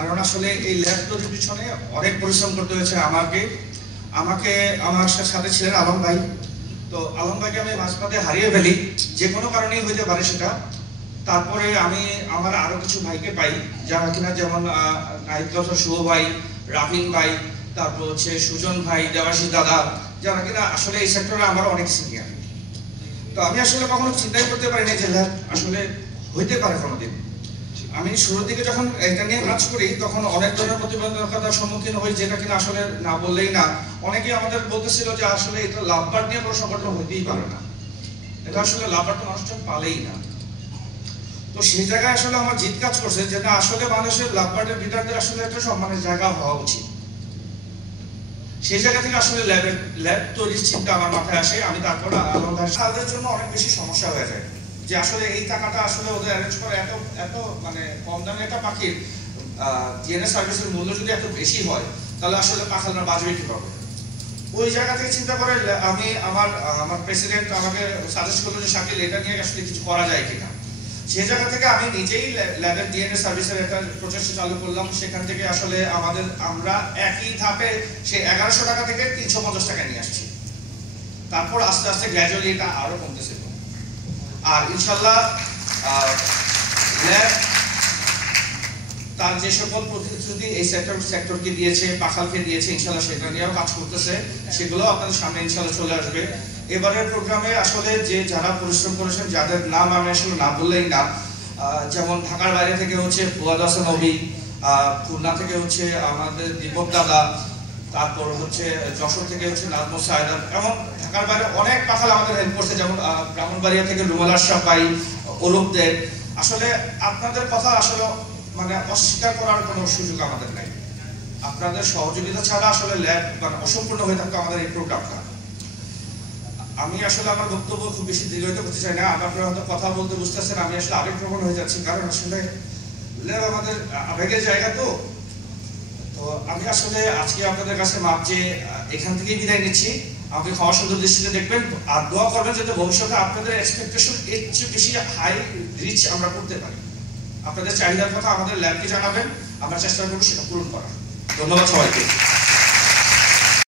কারণ আসলে এই ল্যাব তৈরির পিছনে অনেক পরিশ্রম করতে হয়েছে আমাকে আমার সাথে ছিলেন আলম ভাই। তো আলম ভাইকে আমি মাঝপথে হারিয়ে ফেলি, যে কোনো কারণেই হইতে পারে সেটা। তারপরে আমি আমার আরো কিছু ভাইকে পাই যারা কিনা, যেমন নাহিদ কাউসার শুভ ভাই, রাফিন ভাই, তারপর হচ্ছে সুজন ভাই, দেবাশিস দাদা, যারা কিনা আসলে এই সেক্টরে আমার অনেক সিনিয়র। তো আমি আসলে কখনো চিন্তাই করতে পারিনি যে ল্যাব আসলে হইতে পারে কোনোদিন। আমি শুরুর দিকে যখন এটা নিয়ে কাজ করি তখন অনেক ধরনের প্রতিবন্ধকতার সম্মুখীন হই, যেটা কিনা আসলে না বললেই না। অনেকেই আমাদের বলতেছিল যে আসলে এটা লাভবার নিয়ে কোনো সংগঠন হইতেই পারে না, এটা আসলে লাভবার তো মানুষজন পালেই না। তো সেই জায়গায় আসলে আমার জিদ কাজ করছে যে না, আসলে মানুষের লাভবার্ডের লিডারদের আসলে একটা সম্মানের জায়গা হওয়া উচিত। সেই জায়গা থেকে আসলে ল্যাব তৈরির চিন্তা আমার মাথায় আসে। আমি তারপর তাদের জন্য অনেক বেশি সমস্যা হয়ে যায় যে আসলে এই টাকাটা আসলে ওদের অ্যারেঞ্জ করে এত মানে কম দামে একটা পাখির ডিএনএ সার্ভিসের মূল্য যদি এত বেশি হয়, তাহলে আসলে পাখালরা বাঁচবে কিভাবে? ওই জায়গা থেকে চিন্তা করে আমি আমার প্রেসিডেন্ট আমাকে সাজেস্ট করলো যে শাকিল, এটা নিয়ে আসলে কিছু করা যায় কিনা। সেই জায়গা থেকে আমি নিজেই ল্যাবের ডিএনএ সার্ভিসের একটা প্রচেষ্টা চালু করলাম। সেখান থেকে আসলে আমরা একই ধাপে সেই 1100 টাকা থেকে 350 টাকা নিয়ে আসছি। তারপর আস্তে আস্তে গ্র্যাজুয়ালি এটা আরো কমতেছে। আর ইনশাল্লাহ ল্যাব তার যে সকল প্রতিশ্রুতি এই সেক্টরকে দিয়েছে, পাখালকে দিয়েছে, ইনশাল্লাহ সেটা নিয়েও কাজ করতেছে। সেগুলো আপনাদের সামনে ইনশাল্লাহ চলে আসবে। এবারের প্রোগ্রামে আসলে যে যারা পরিশ্রম করেছেন, যাদের নাম আমি আসলে না বললেই না, যেমন ঢাকার বাইরে থেকে হচ্ছে ফুয়াদ হাসান নবী, খুলনা থেকে হচ্ছে আমাদের দীপক দাদা, তারপর হচ্ছে যশোর থেকে হচ্ছে নাজমুল সাহেদা, এমন ঢাকার বাইরে অনেক পাখাল আমাদের হেল্প করছে। যেমন ব্রাহ্মণবাড়িয়া থেকে রুমাল আশরাফ ভাই, অরূপ দেব। আসলে আপনাদের কথা আসলে মানে অস্বীকার করার কোনো সুযোগ আমাদের নাই। আপনাদের সহযোগিতা ছাড়া আসলে ল্যাব মানে অসম্পূর্ণ হয়ে থাকতো আমাদের এই প্রোগ্রামটা। আমি আসলে আমার বক্তব্য খুব বেশি দীর্ঘায়িত করতে চাই না। আপনারা হয়তো কথা বলতে বুঝতেছেন আমি আসলে আবেগপ্রবণ হয়ে যাচ্ছি, কারণ আসলে ল্যাব আমাদের আবেগের জায়গা। তো আমি আসলে আজকে আপনাদের কাছে মাপ চেয়ে এখান থেকেই বিদায় নিচ্ছি। আপনি ক্ষমা সুন্দর দৃষ্টিতে দেখবেন আর দোয়া করবেন যাতে ভবিষ্যতে আপনাদের এক্সপেকটেশন এর চেয়ে বেশি হাই রিচ আমরা করতে পারি। আপনাদের চাহিদার কথা আমাদের ল্যাবকে জানাবেন, আমরা চেষ্টা করবো সেটা পূরণ করার। ধন্যবাদ সবাইকে।